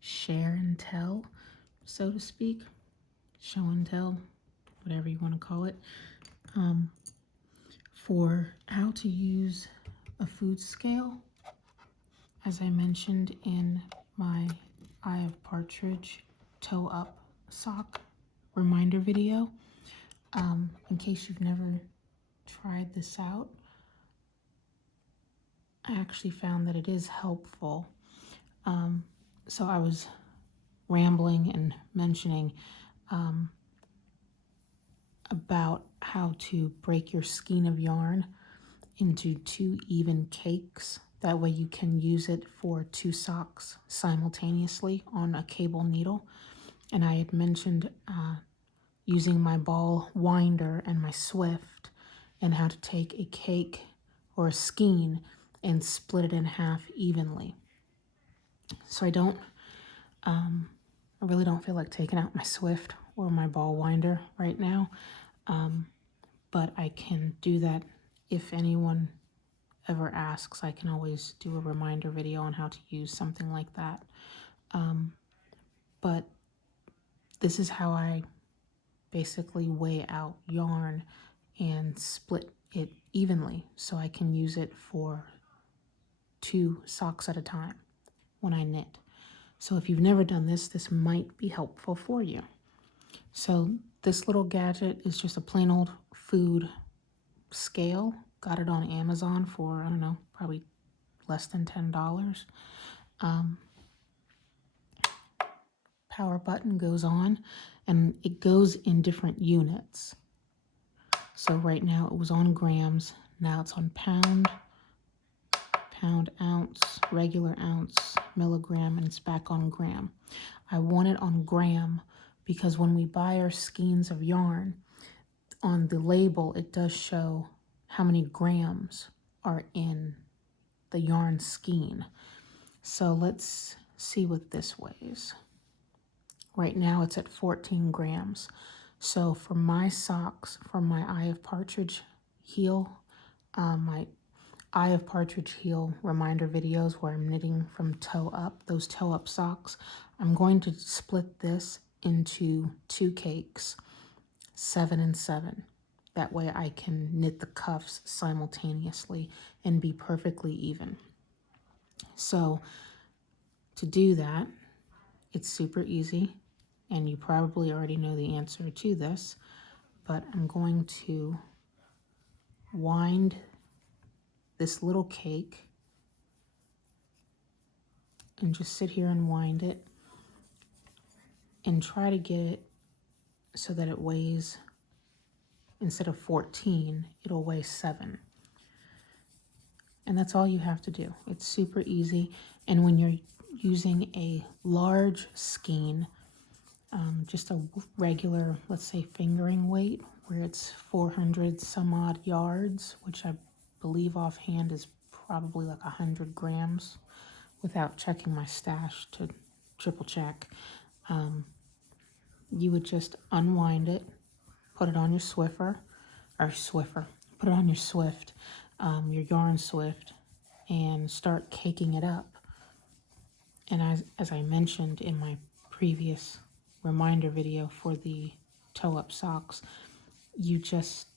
share and tell, so to speak, show and tell, whatever you want to call it, for how to use a food scale. As I mentioned in my Eye of Partridge toe up sock reminder video, in case you've never tried this out, I actually found that it is helpful. So I was rambling and mentioning about how to break your skein of yarn into 2 even cakes. That way you can use it for 2 socks simultaneously on a cable needle. And I had mentioned using my ball winder and my Swift, and how to take a cake or a skein and split it in half evenly. So I really don't feel like taking out my Swift or my ball winder right now, but I can do that if anyone ever asks. I can always do a reminder video on how to use something like that. But this is how I basically weigh out yarn and split it evenly so I can use it for 2 socks at a time when I knit. So if you've never done this, this might be helpful for you. So this little gadget is just a plain old food scale. Got it on Amazon for, I don't know, probably less than $10. Power button goes on, and it goes in different units. So right now it was on grams, now it's on pound, ounce, regular ounce, milligram, and it's back on gram. I want it on gram because when we buy our skeins of yarn, on the label it does show how many grams are in the yarn skein. So let's see what this weighs. Right now it's at 14 grams. So for my socks, from my Eye of Partridge heel, my Eye of Partridge heel reminder videos where I'm knitting from toe up, those toe up socks, I'm going to split this into 2 cakes, 7 and 7. That way I can knit the cuffs simultaneously and be perfectly even. So to do that, it's super easy, and you probably already know the answer to this, but I'm going to wind this little cake and just sit here and wind it and try to get it so that it weighs, instead of 14, it'll weigh 7. And that's all you have to do. It's super easy. And when you're using a large skein, just a regular, let's say, fingering weight, where it's 400 some odd yards, which I believe offhand is probably like 100 grams without checking my stash to triple check. You would just unwind it, put it on your put it on your Swift, your yarn Swift, and start caking it up. And as I mentioned in my previous reminder video for the toe up socks, you just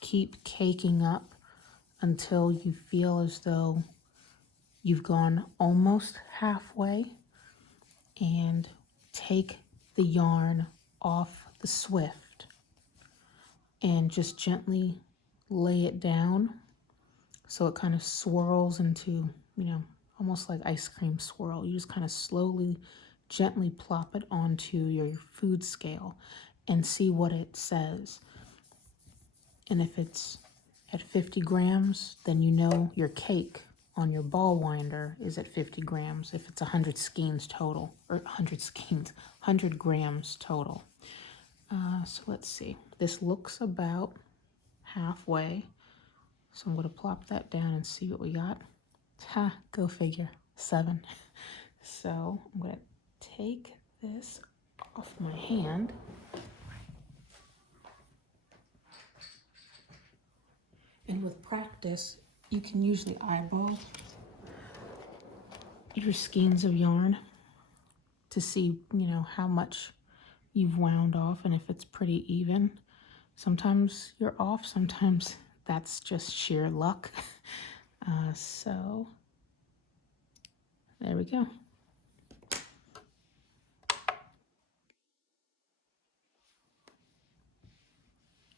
keep caking up until you feel as though you've gone almost halfway, and take the yarn off the Swift and just gently lay it down so it kind of swirls into, almost like ice cream swirl. You just kind of slowly, gently plop it onto your food scale and see what it says. And if it's at 50 grams, then you know your cake on your ball winder is at 50 grams if it's 100 skeins total, or 100 grams total. So let's see. This looks about halfway. So I'm going to plop that down and see what we got. Ha, go figure, 7. So I'm going to take this off my hand. And with practice, you can usually eyeball your skeins of yarn to see, how much you've wound off and if it's pretty even. Sometimes you're off, sometimes that's just sheer luck. So there we go.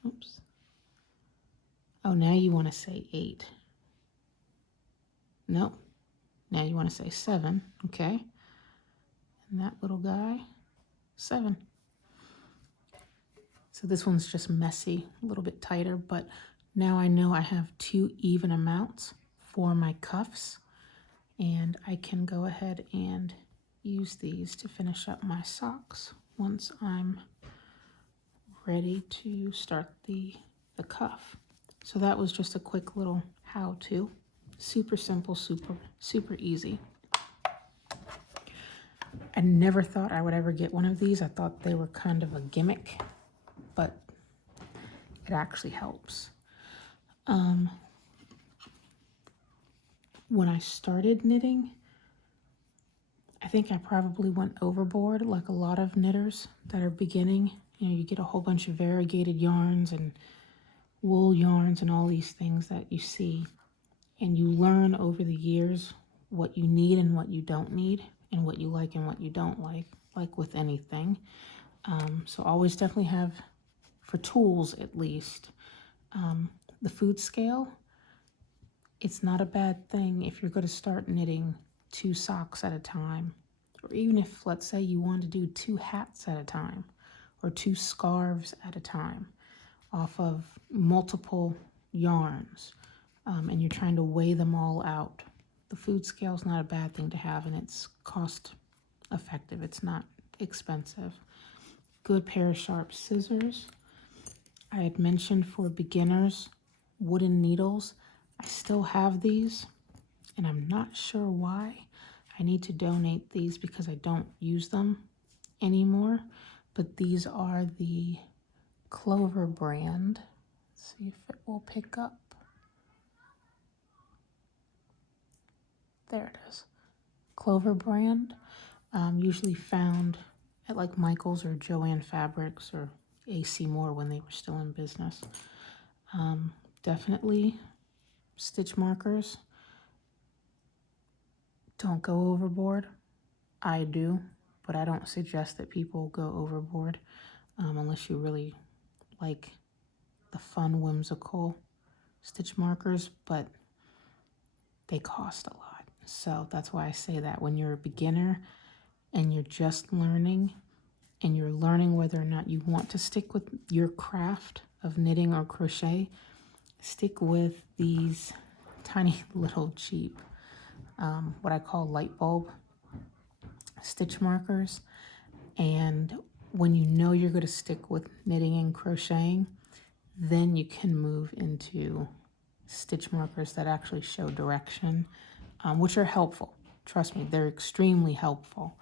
Oops. Oh, now you want to say 8. No, now you want to say 7. Okay. And that little guy, 7. So this one's just messy, a little bit tighter, but now I know I have 2 even amounts for my cuffs, and I can go ahead and use these to finish up my socks once I'm ready to start the cuff. So that was just a quick little how-to. Super simple, super easy. I never thought I would ever get one of these. I thought they were kind of a gimmick, but it actually helps. When I started knitting, I think I probably went overboard like a lot of knitters that are beginning. You get a whole bunch of variegated yarns and wool yarns and all these things that you see, and you learn over the years what you need and what you don't need, and what you like and what you don't like with anything. So always definitely have, for tools at least, the food scale. It's not a bad thing if you're going to start knitting 2 socks at a time, or even if, let's say, you want to do 2 hats at a time, or 2 scarves at a time off of multiple yarns, and you're trying to weigh them all out. The food scale is not a bad thing to have, and it's cost effective. It's not expensive. Good pair of sharp scissors. I had mentioned for beginners, wooden needles. I still have these, and I'm not sure why. I need to donate these because I don't use them anymore. But these are the Clover brand. Let's see if it will pick up. There it is. Clover brand, usually found at like Michael's or Joann Fabrics or AC Moore when they were still in business. Definitely stitch markers. Don't go overboard. I do, but I don't suggest that people go overboard unless you really like the fun, whimsical stitch markers, but they cost a lot. So that's why I say that when you're a beginner and you're just learning, and you're learning whether or not you want to stick with your craft of knitting or crochet, stick with these tiny little cheap, what I call light bulb stitch markers. And when you know you're going to stick with knitting and crocheting, then you can move into stitch markers that actually show direction, which are helpful. Trust me, they're extremely helpful.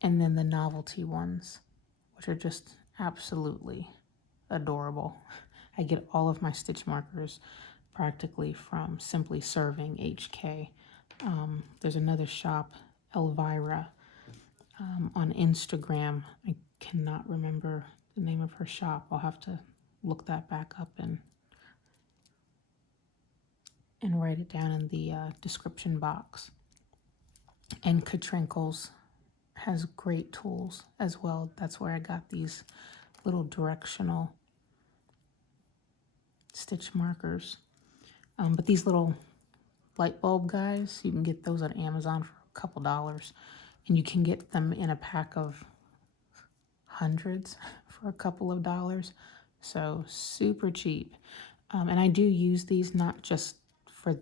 And then the novelty ones, which are just absolutely adorable. I get all of my stitch markers practically from Simply Serving HK. There's another shop, Elvira, on Instagram. I cannot remember the name of her shop. I'll have to look that back up and write it down in the description box. And Katrinkles has great tools as well. That's where I got these little directional stitch markers. But these little light bulb guys, you can get those on Amazon for a couple dollars, and you can get them in a pack of hundreds for a couple of dollars. So super cheap. And I do use these not just for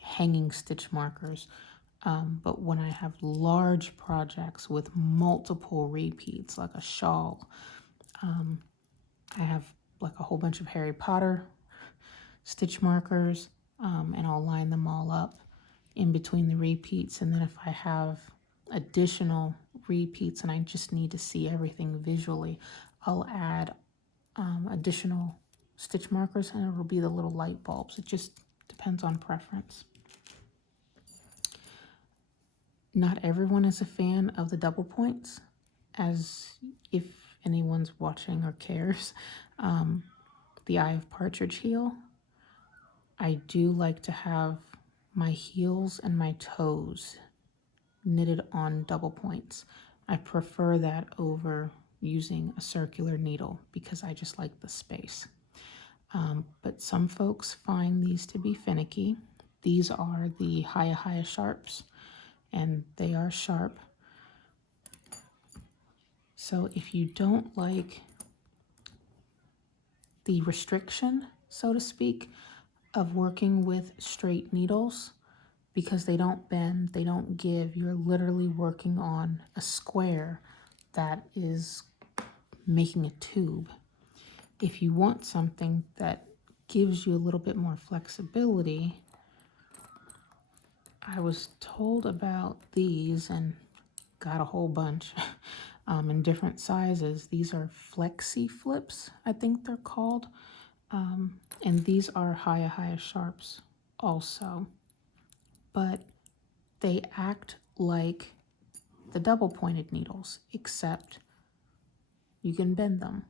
hanging stitch markers, but when I have large projects with multiple repeats, like a shawl. I have like a whole bunch of Harry Potter stitch markers, and I'll line them all up in between the repeats. And then if I have additional repeats and I just need to see everything visually, I'll add additional stitch markers, and it'll be the little light bulbs. It just depends on preference. Not everyone is a fan of the double points, as if anyone's watching or cares. The Eye of Partridge heel. I do like to have my heels and my toes knitted on double points. I prefer that over using a circular needle because I just like the space. But some folks find these to be finicky. These are the Hiya Sharps, and they are sharp. So if you don't like the restriction, so to speak, of working with straight needles, because they don't bend, they don't give, you're literally working on a square that is making a tube. If you want something that gives you a little bit more flexibility, I was told about these and got a whole bunch in different sizes. These are flexi flips, I think they're called. And these are Hiya Sharps also. But they act like the double pointed needles, except you can bend them.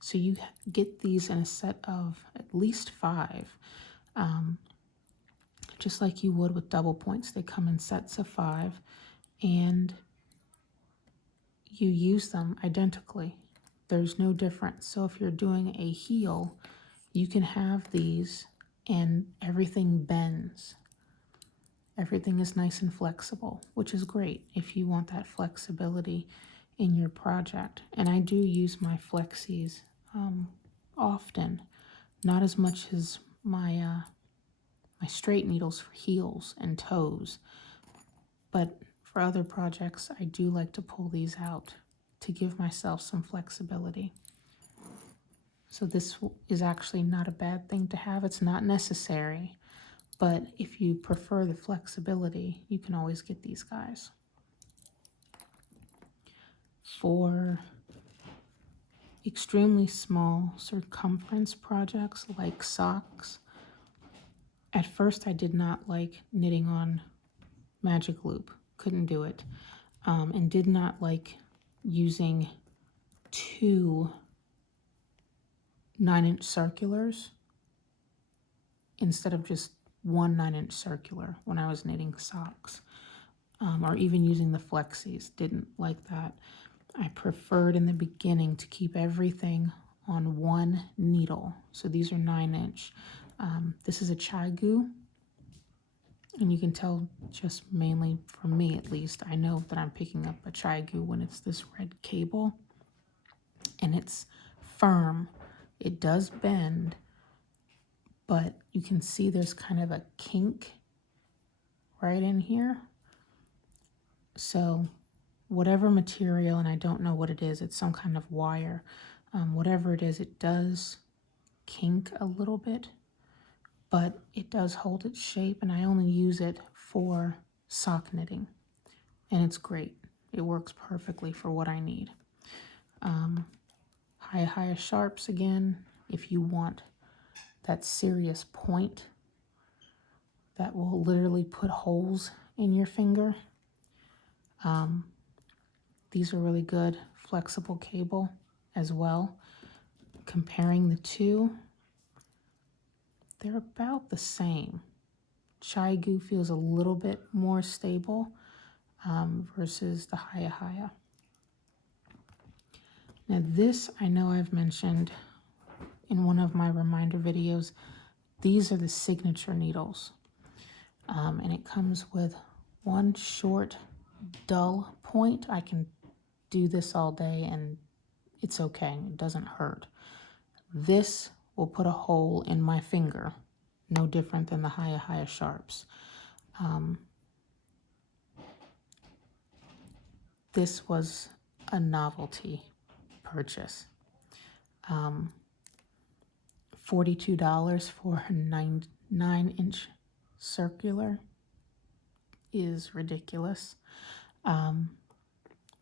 So you get these in a set of at least 5, just like you would with double points. They come in sets of 5, and you use them identically. There's no difference. So if you're doing a heel, you can have these and everything bends. Everything is nice and flexible, which is great if you want that flexibility in your project. And I do use my flexies often, not as much as my straight needles for heels and toes, but for other projects, I do like to pull these out to give myself some flexibility. So this is actually not a bad thing to have. It's not necessary, but if you prefer the flexibility, you can always get these guys. For extremely small circumference projects like socks, at first I did not like knitting on magic loop, couldn't do it, and did not like using 2 9-inch circulars instead of just 1 9-inch circular when I was knitting socks, or even using the flexies. Didn't like that. I preferred in the beginning to keep everything on 1 needle. So these are 9-inch. This is a Chai-Gu, and you can tell just mainly from me at least, I know that I'm picking up a Chai-Gu when it's this red cable, and it's firm. It does bend, but you can see there's kind of a kink right in here. So whatever material, and I don't know what it is, it's some kind of wire, whatever it is, it does kink a little bit, but it does hold its shape, and I only use it for sock knitting, and it's great. It works perfectly for what I need. Hiya Sharps again, if you want that serious point that will literally put holes in your finger. These are really good. Flexible cable as well. Comparing the two, they're about the same. Chai-Gu feels a little bit more stable versus the Hiya. Now this, I know I've mentioned in one of my reminder videos, these are the signature needles. And it comes with 1 short, dull point. I can do this all day and it's okay. It doesn't hurt. This will put a hole in my finger, no different than the Hiya Sharps. This was a novelty purchase. $42 for a 9-inch circular is ridiculous.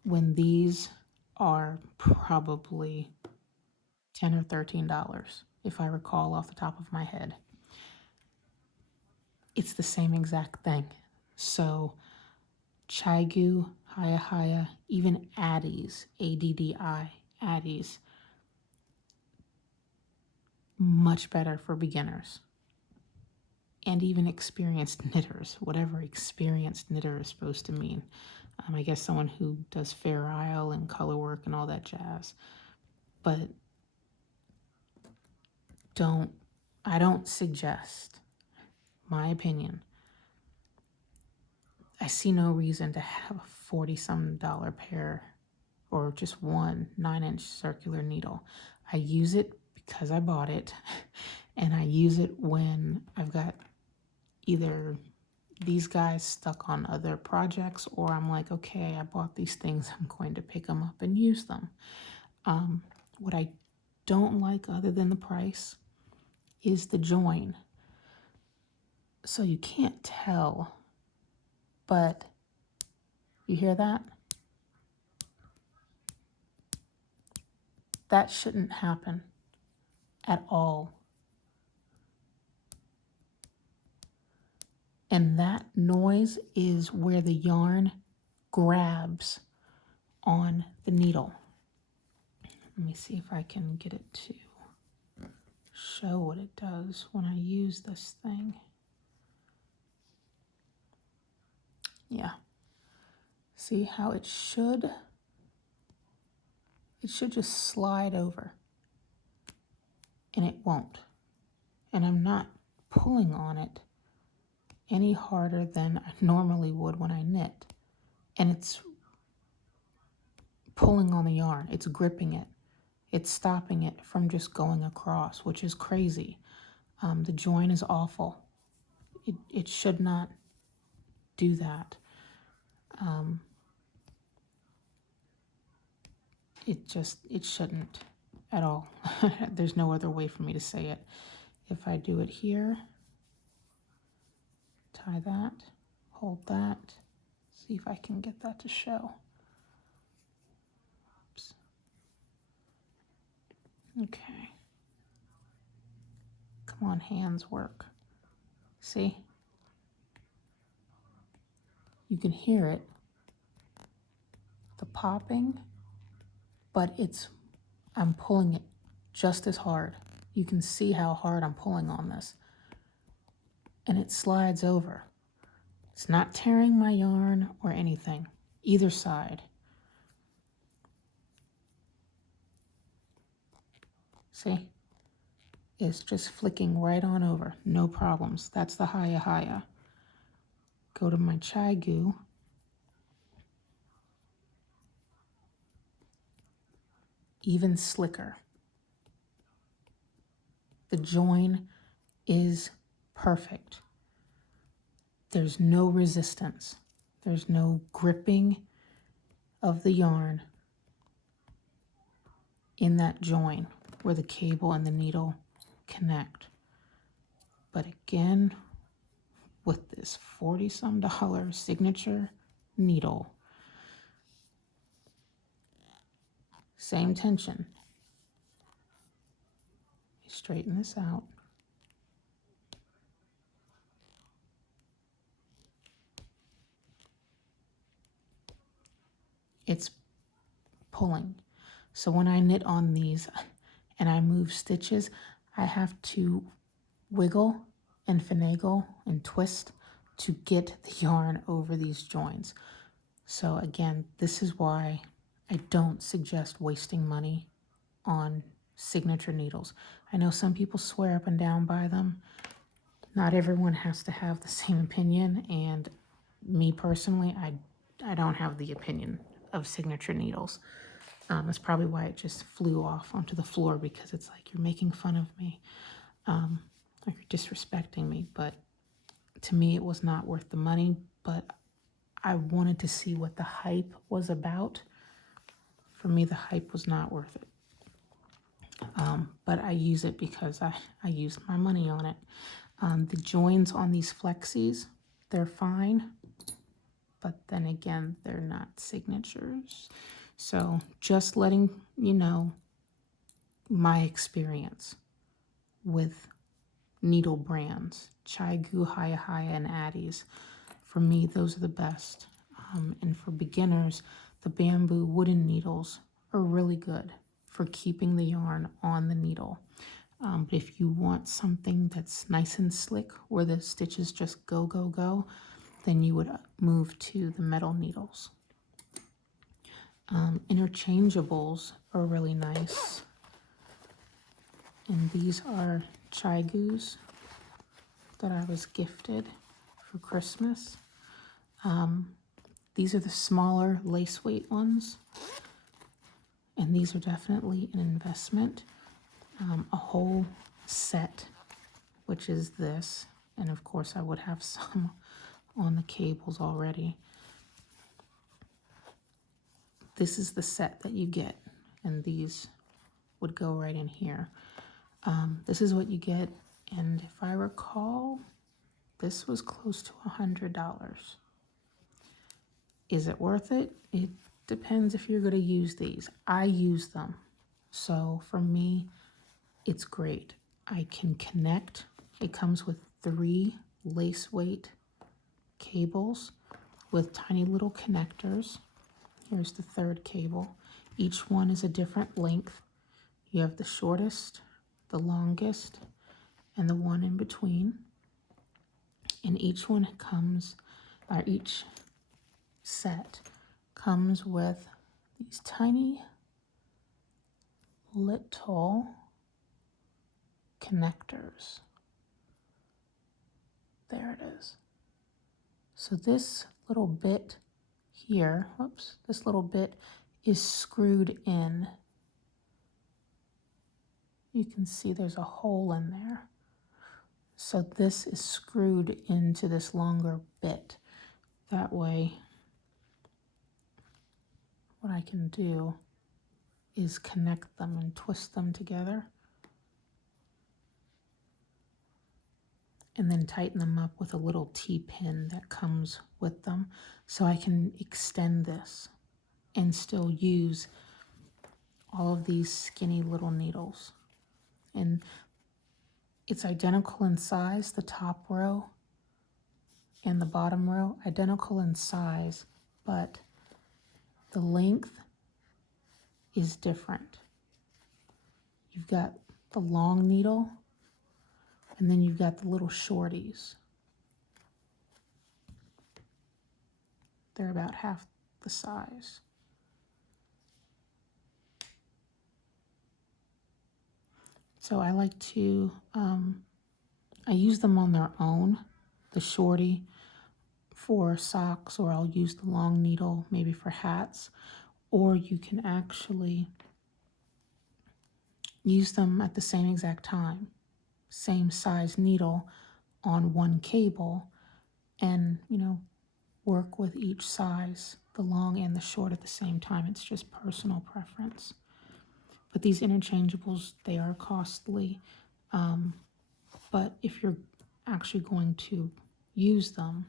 When these are probably $10 or $13, if I recall off the top of my head. It's the same exact thing. So Chigu, Haya, even Addies, ADDI, Addies, much better for beginners. And even experienced knitters, whatever experienced knitter is supposed to mean. I guess someone who does Fair Isle and color work and all that jazz. But I don't suggest, my opinion, I see no reason to have a $40-some pair or just one 9-inch circular needle. I use it because I bought it, and I use it when I've got either these guys stuck on other projects, or I'm like, okay, I bought these things, I'm going to pick them up and use them. What I don't like, other than the price, is the join. So you can't tell, but you hear that? That shouldn't happen at all. And that noise is where the yarn grabs on the needle. Let me see if I can get it to show what it does when I use this thing. Yeah. See how it should just slide over, and it won't. And I'm not pulling on it any harder than I normally would when I knit. And it's pulling on the yarn, it's gripping it, it's stopping it from just going across, which is crazy. The join is awful. It should not do that. It shouldn't at all. There's no other way for me to say it. If I do it here, tie that, hold that, see if I can get that to show. Oops. Okay. Come on, hands, work. See? You can hear it, the popping, but I'm pulling it just as hard. You can see how hard I'm pulling on this. And it slides over. It's not tearing my yarn or anything, either side. See? It's just flicking right on over, no problems. That's the Haya. Go to my Chigu. Even slicker. The join is perfect. There's no resistance. There's no gripping of the yarn in that join where the cable and the needle connect. But again, with this $40-some signature needle, same tension. Straighten this out. It's pulling. So when I knit on these and I move stitches, I have to wiggle and finagle and twist to get the yarn over these joins. So again, this is why I don't suggest wasting money on signature needles. I know some people swear up and down by them. Not everyone has to have the same opinion, and me personally, I don't have the opinion of signature needles. That's probably why it just flew off onto the floor, because it's like, you're making fun of me, like you're disrespecting me. But to me, it was not worth the money, but I wanted to see what the hype was about. For me, the hype was not worth it. But I use it because I used my money on it. The joins on these flexies, they're fine, but then again, they're not signatures. So just letting you know my experience with needle brands, Chigu, Haya, and Addies. For me, those are the best. And for beginners, the bamboo wooden needles are really good for keeping the yarn on the needle. But if you want something that's nice and slick, where the stitches just go, go, go, then you would move to the metal needles. Interchangeables are really nice. And these are Chigus that I was gifted for Christmas. These are the smaller lace weight ones. And these are definitely an investment. A whole set, which is this. And of course I would have some on the cables already. This is the set that you get, and these would go right in here. This is what you get, and if I recall, this was close to $100. Is it worth it? It depends if you're going to use these. I use them, so for me, it's great. I can connect. It comes with 3 lace weight cables with tiny little connectors. Here's the 3rd cable. Each one is a different length. You have the shortest, the longest, and the one in between. And each one comes, or each set comes with these tiny little connectors. There it is. So this little bit here, whoops, this little bit is screwed in. You can see there's a hole in there. So this is screwed into this longer bit. That way, what I can do is connect them and twist them together. And then tighten them up with a little T-pin that comes with them. So I can extend this and still use all of these skinny little needles. And it's identical in size, the top row and the bottom row, identical in size, but the length is different. You've got the long needle, and then you've got the little shorties. They're about half the size. So I like to, I use them on their own, the shorty for socks, or I'll use the long needle maybe for hats, or you can actually use them at the same exact time, same size needle on one cable, and work with each size, the long and the short at the same time. It's just personal preference. But these interchangeables, they are costly, but if you're actually going to use them,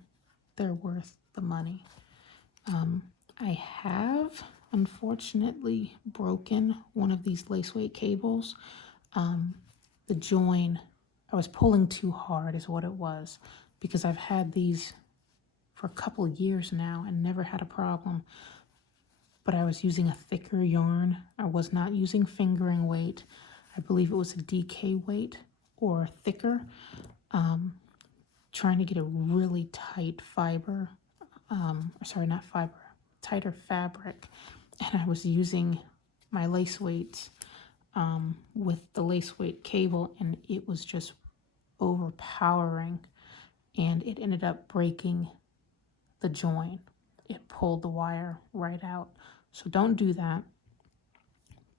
they're worth the money. I have unfortunately broken one of these lace weight cables. The join, I was pulling too hard is what it was, because I've had these for a couple of years now and never had a problem. But I was using a thicker yarn. I was not using fingering weight. I believe it was a DK weight or thicker. Trying to get a really tight fiber, sorry, not fiber, tighter fabric. And I was using my lace weights with the lace weight cable, and it was just overpowering, and it ended up breaking the join. It pulled the wire right out. So don't do that.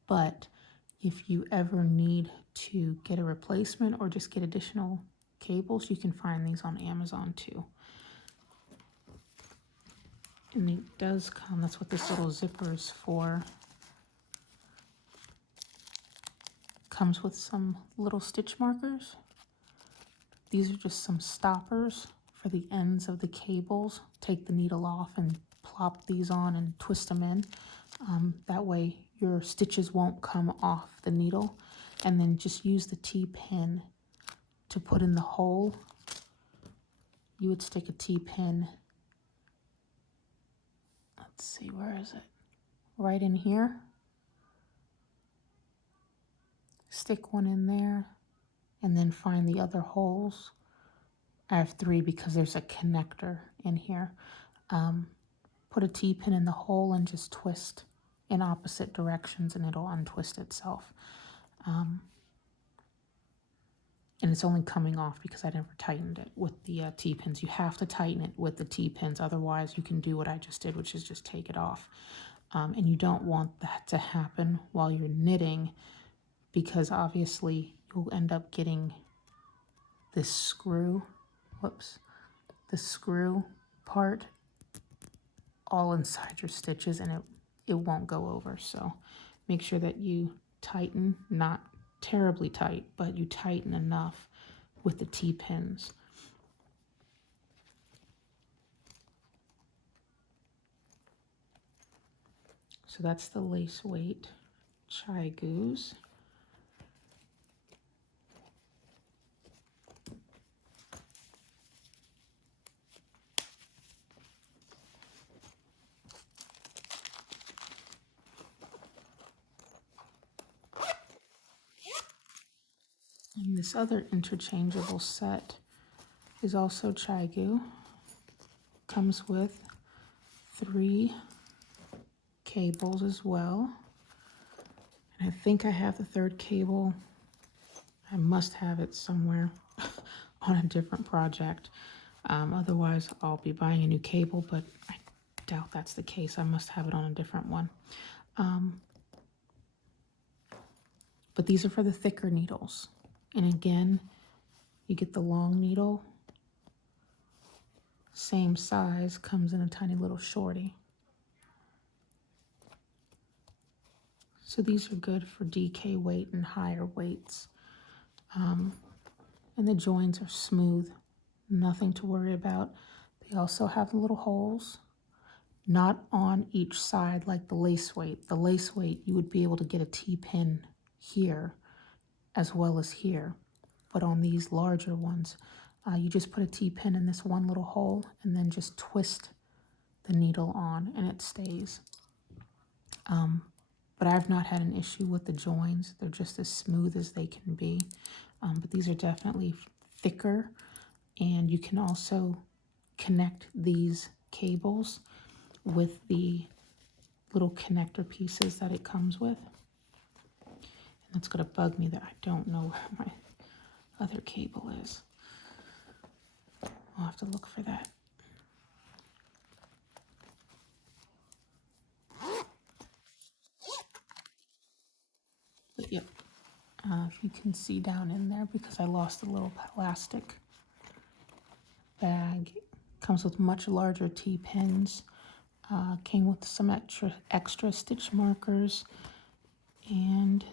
But if you ever need to get a replacement or just get additional cables, you can find these on Amazon too. And it does come, that's what this little zipper is for. Comes with some little stitch markers. These are just some stoppers for the ends of the cables. Take the needle off and plop these on and twist them in. That way your stitches won't come off the needle. And then just use the T-pin to put in the hole. You would stick a T-pin see, where is it? Right in here. Stick one in there and then find the other holes. I have 3 because there's a connector in here. Put a T-pin in the hole and just twist in opposite directions and it'll untwist itself. And it's only coming off because I never tightened it with the T-pins. You have to tighten it with the T-pins, otherwise you can do what I just did, which is just take it off. And you don't want that to happen while you're knitting, because obviously you'll end up getting this screw, the screw part all inside your stitches, and it won't go over. So make sure that you tighten, not terribly tight, but you tighten enough with the T-pins. So that's the lace weight Chai Goose. And this other interchangeable set is also Chai Gu. Comes with 3 cables as well. And I think I have the 3rd cable. I must have it somewhere on a different project. Otherwise, I'll be buying a new cable, but I doubt that's the case. I must have it on a different one. But these are for the thicker needles. And again, you get the long needle, same size, comes in a tiny little shorty. So these are good for DK weight and higher weights. And the joins are smooth, nothing to worry about. They also have little holes, not on each side like the lace weight. The lace weight, you would be able to get a T-pin here as well as here. But on these larger ones, you just put a T-pin in this one little hole and then just twist the needle on and it stays. But I've not had an issue with the joins. They're just as smooth as they can be. But these are definitely thicker, and you can also connect these cables with the little connector pieces that it comes with. And it's going to bug me that I don't know where my other cable is. I'll have to look for that. But yep, if you can see down in there, because I lost a little plastic bag. Comes with much larger T-pins. Came with some extra stitch markers, and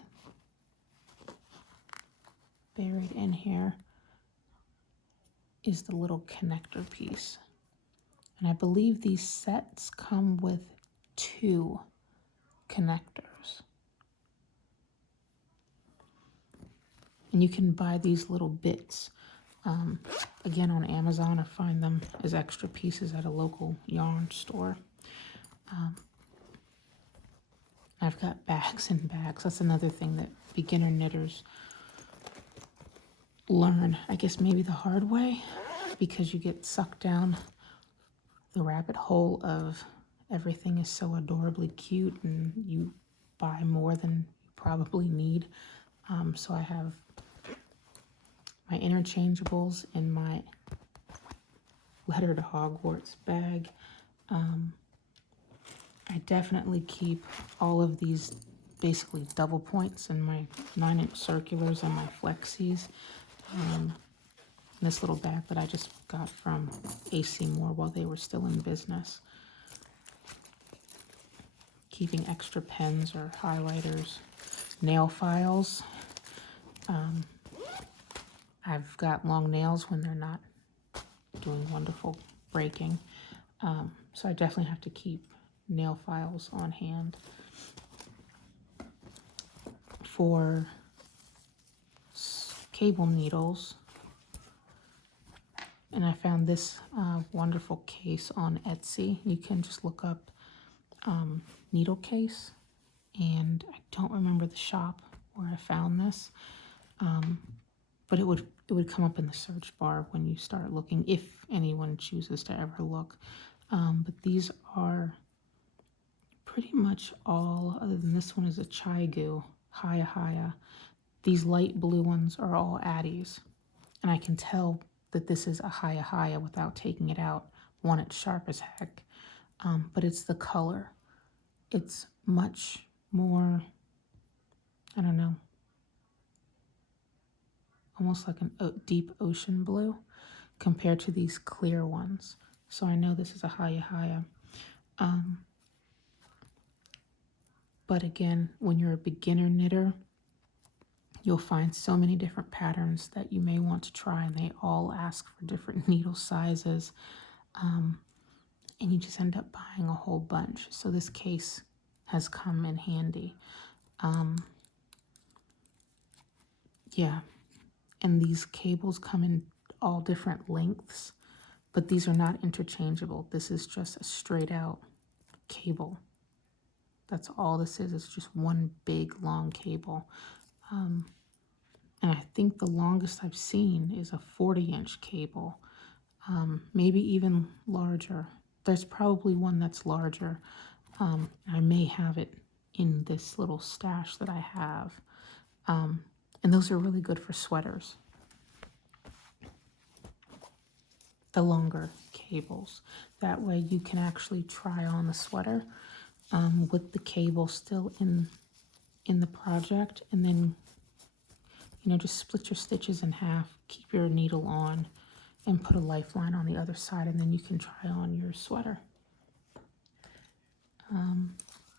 buried in here is the little connector piece. And I believe these sets come with 2 connectors. And you can buy these little bits, again on Amazon, or find them as extra pieces at a local yarn store. I've got bags and bags. That's another thing that beginner knitters learn, I guess maybe the hard way, because you get sucked down the rabbit hole of everything is so adorably cute and you buy more than you probably need. So I have my interchangeables in my Letter to Hogwarts bag. I definitely keep all of these basically double points in my 9-inch circulars and my flexies. This little bag that I just got from AC Moore while they were still in business. Keeping extra pens or highlighters, nail files. I've got long nails when they're not doing wonderful breaking. So I definitely have to keep nail files on hand. For cable needles, and I found this wonderful case on Etsy. You can just look up needle case, and I don't remember the shop where I found this, but it would come up in the search bar when you start looking, if anyone chooses to ever look. But these are pretty much all, other than this one is a chai goo, Haya. These light blue ones are all Addies, and I can tell that this is a Haya without taking it out. One, it's sharp as heck, but it's the color. It's much more, I don't know, almost like a deep ocean blue compared to these clear ones. So I know this is a Haya. But again, when you're a beginner knitter, you'll find so many different patterns that you may want to try, and they all ask for different needle sizes. And you just end up buying a whole bunch. So this case has come in handy. Yeah, and these cables come in all different lengths, but these are not interchangeable. This is just a straight out cable. That's all this is. It's just one big long cable. And I think the longest I've seen is a 40-inch cable, maybe even larger. There's probably one that's larger. I may have it in this little stash that I have. And those are really good for sweaters. The longer cables. That way you can actually try on the sweater with the cable still in the project, and then just split your stitches in half, keep your needle on, and put a lifeline on the other side, and then you can try on your sweater.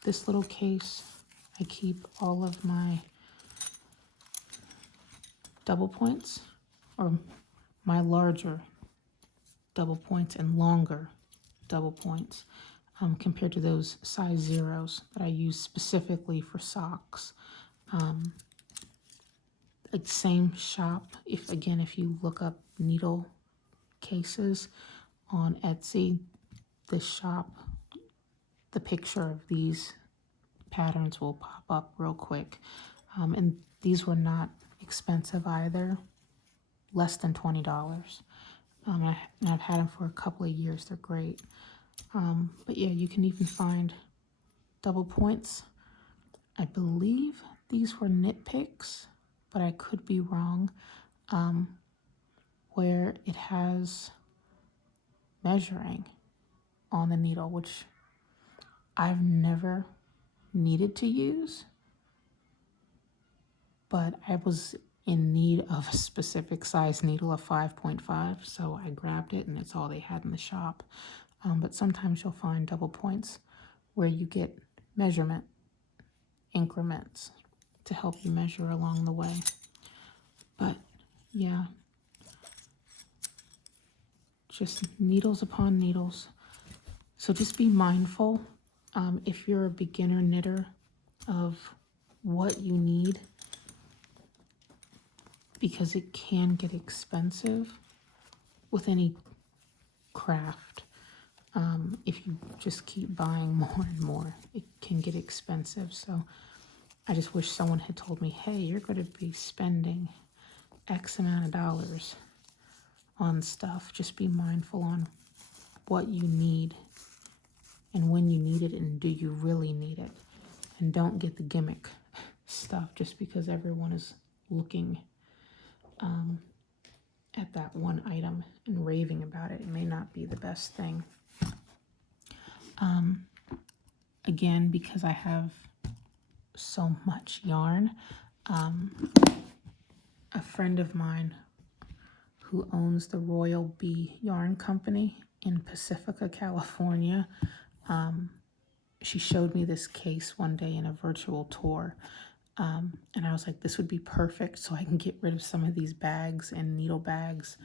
This little case, I keep all of my double points, or my larger double points and longer double points, compared to those size zeros that I use specifically for socks. Like same shop, if you look up needle cases on Etsy, this shop, the picture of these patterns will pop up real quick. And these were not expensive either, less than $20. And I've had them for a couple of years. They're great. But yeah, you can even find double points. I believe these were knit picks, but I could be wrong, where it has measuring on the needle, which I've never needed to use, but I was in need of a specific size needle of 5.5, so I grabbed it, and it's all they had in the shop. But sometimes you'll find double points where you get measurement increments to help you measure along the way. But yeah, just needles upon needles. So just be mindful, if you're a beginner knitter, of what you need, because it can get expensive with any craft. If you just keep buying more and more, it can get expensive. So I just wish someone had told me, hey, you're going to be spending X amount of dollars on stuff. Just be mindful on what you need and when you need it, and do you really need it. And don't get the gimmick stuff just because everyone is looking at that one item and raving about it. It may not be the best thing. Again, because I have so much yarn, a friend of mine who owns the Royal Bee Yarn Company in Pacifica, California, she showed me this case one day in a virtual tour. And I was like, this would be perfect so I can get rid of some of these bags and needle bags,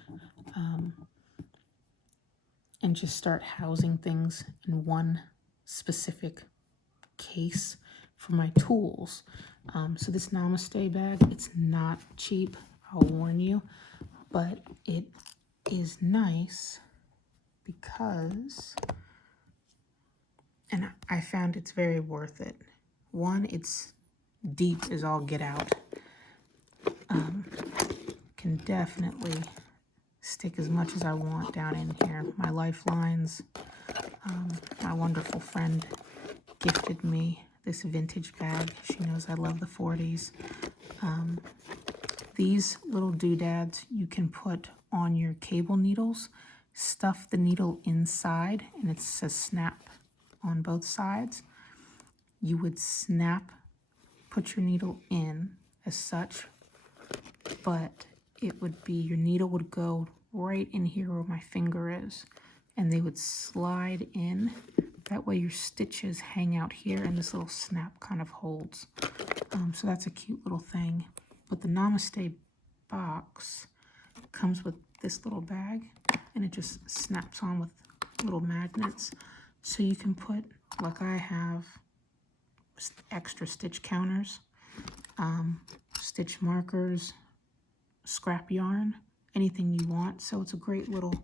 and just start housing things in one specific case for my tools. So this Namaste bag, it's not cheap, I'll warn you, but it is nice because, and and I found it's very worth it. One, it's deep as all get out. Can definitely stick as much as I want down in here. My lifelines, my wonderful friend gifted me this vintage bag. She knows I love the 40s. These little doodads you can put on your cable needles. Stuff the needle inside, and it says snap on both sides. You would snap, put your needle in as such, but it would be, your needle would go right in here where my finger is, and they would slide in. That way your stitches hang out here, and this little snap kind of holds. So that's a cute little thing. But the Namaste box comes with this little bag, and it just snaps on with little magnets. So you can put, like I have, extra stitch counters, stitch markers, scrap yarn, anything you want. So it's a great little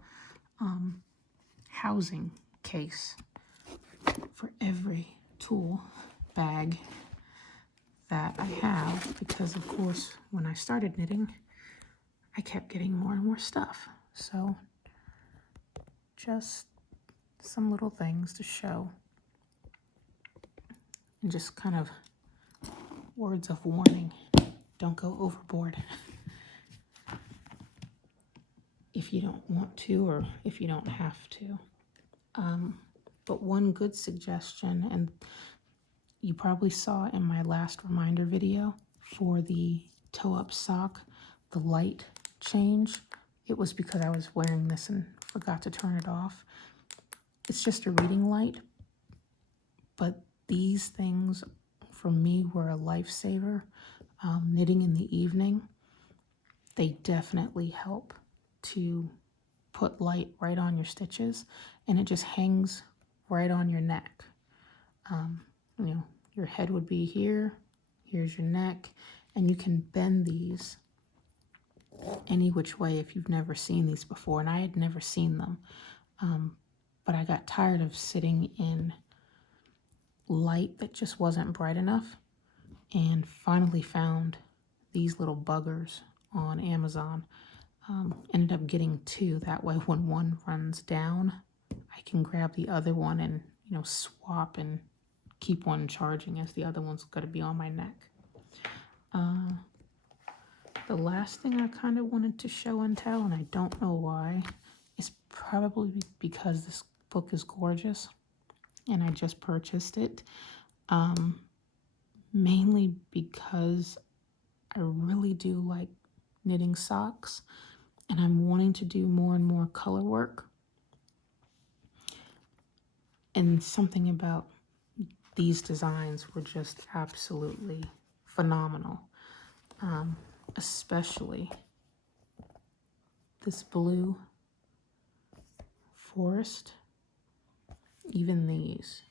housing case for every tool bag that I have, because of course when I started knitting I kept getting more and more stuff. So just some little things to show, and just kind of words of warning: don't go overboard if you don't want to, or if you don't have to. But one good suggestion, and you probably saw in my last reminder video for the toe-up sock, the light change, it was because I was wearing this and forgot to turn it off. It's just a reading light, but these things for me were a lifesaver. Knitting in the evening, they definitely help to put light right on your stitches, and it just hangs right on your neck. You know, your head would be here, here's your neck, and you can bend these any which way if you've never seen these before, and I had never seen them. But I got tired of sitting in light that just wasn't bright enough, and finally found these little buggers on Amazon. Ended up getting two, that way when one runs down I can grab the other one and, you know, swap and keep one charging as the other one's going to be on my neck. The last thing I kind of wanted to show and tell, and I don't know why, is probably because this book is gorgeous and I just purchased it. Mainly because I really do like knitting socks, and I'm wanting to do more and more color work. And something about these designs were just absolutely phenomenal. Especially this blue forest, even these.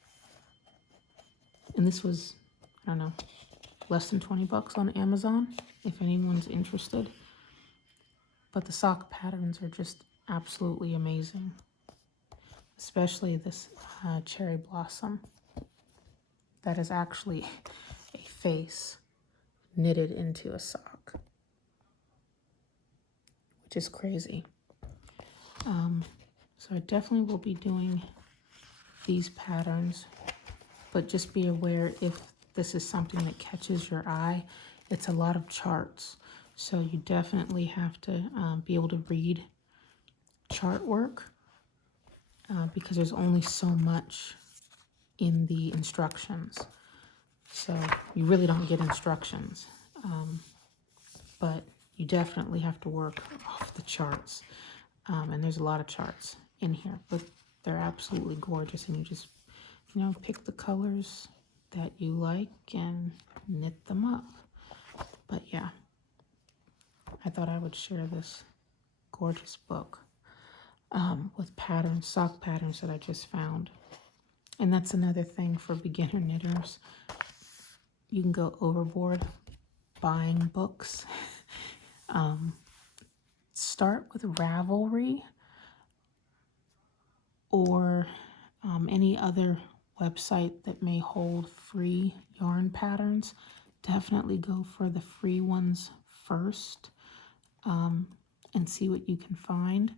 And this was, I don't know, less than 20 bucks on Amazon, if anyone's interested. But the sock patterns are just absolutely amazing. Especially this cherry blossom. That is actually a face knitted into a sock, which is crazy. So I definitely will be doing these patterns, but just be aware if this is something that catches your eye, it's a lot of charts. So you definitely have to be able to read chart work because there's only so much in the instructions. So you really don't get instructions, but you definitely have to work off the charts. And there's a lot of charts in here, but they're absolutely gorgeous, and you just, you know, pick the colors that you like and knit them up. But yeah, I thought I would share this gorgeous book with patterns, sock patterns that I just found. And that's another thing for beginner knitters. You can go overboard buying books. Start with Ravelry or any other website that may hold free yarn patterns, definitely go for the free ones first, and see what you can find.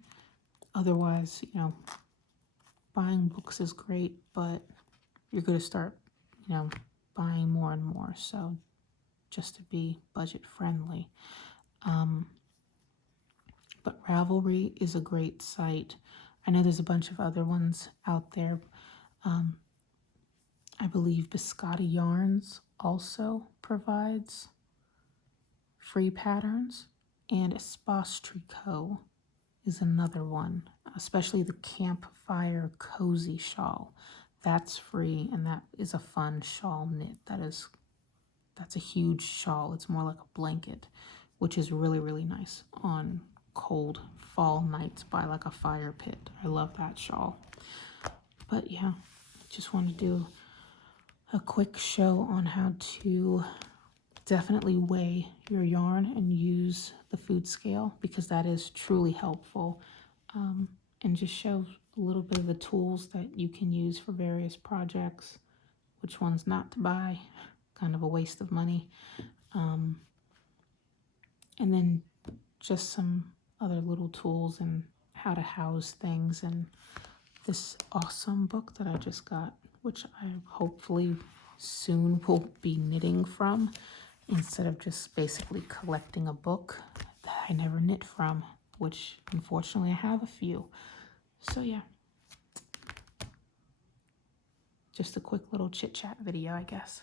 Otherwise, you know, buying books is great, but you're going to start, you know, buying more and more. So just to be budget friendly. But Ravelry is a great site. I know there's a bunch of other ones out there. I believe Biscotti Yarns also provides free patterns, and Espace Tricot is another one, especially the Campfire Cozy Shawl. That's free, and that is a fun shawl knit. That's a huge shawl. It's more like a blanket, which is really, really nice on cold fall nights by like a fire pit. I love that shawl. But yeah, just want to do a quick show on how to definitely weigh your yarn and use the food scale, because that is truly helpful, and just show a little bit of the tools that you can use for various projects, which ones not to buy, kind of a waste of money, and then just some other little tools and how to house things, and this awesome book that I just got, which I hopefully soon will be knitting from, instead of just basically collecting a book that I never knit from, which unfortunately I have a few. So yeah, just a quick little chit chat video, I guess.